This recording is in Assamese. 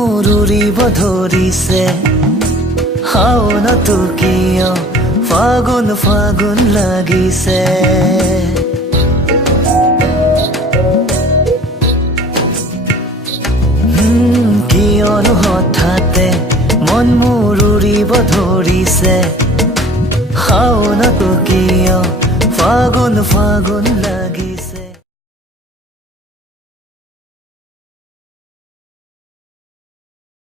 মোৰ উৰিব ধৰিছে শাওনতো কিয় ফাগুন ফাগুন লাগিছে কিয়নো হঠাতে মন মোৰ উৰিব ধৰিছে শাওনতো কিয় ফাগুন ফাগুন লাগি